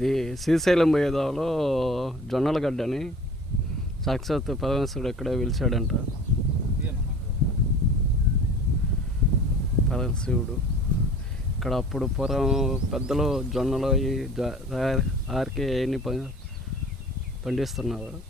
ఇది శ్రీశైలం పోయేదాలో జొన్నల గడ్డని సాక్షాత్ పరమేశ్వరుడు ఎక్కడే పిలిచాడంట. పరమశివుడు ఇక్కడ అప్పుడు పూర్వం పెద్దలు జొన్నలు ఆర్కే అవన్నీ పండిస్తున్నారు.